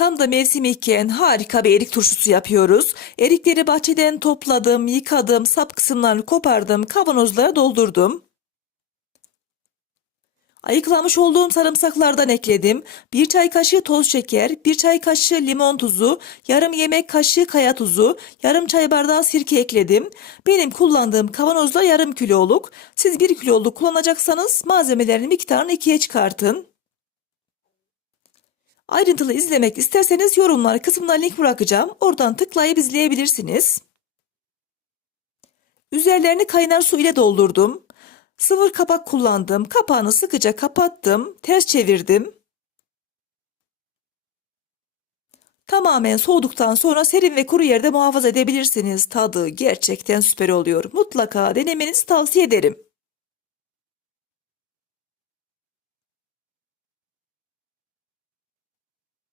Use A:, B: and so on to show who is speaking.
A: Tam da mevsimiyken harika bir erik turşusu yapıyoruz. Erikleri bahçeden topladım, yıkadım, sap kısımlarını kopardım, kavanozlara doldurdum. Ayıklamış olduğum sarımsaklardan ekledim. 1 çay kaşığı toz şeker, 1 çay kaşığı limon tuzu, yarım yemek kaşığı kaya tuzu, yarım çay bardağı sirke ekledim. Benim kullandığım kavanozda yarım kiloluk. Siz 1 kiloluk kullanacaksanız malzemelerin miktarını ikiye çıkartın. Ayrıntılı izlemek isterseniz yorumlar kısmına link bırakacağım. Oradan tıklayıp izleyebilirsiniz. Üzerlerini kaynar su ile doldurdum. Sıvır kapak kullandım. Kapağını sıkıca kapattım. Ters çevirdim. Tamamen soğuduktan sonra serin ve kuru yerde muhafaza edebilirsiniz. Tadı gerçekten süper oluyor. Mutlaka denemenizi tavsiye ederim.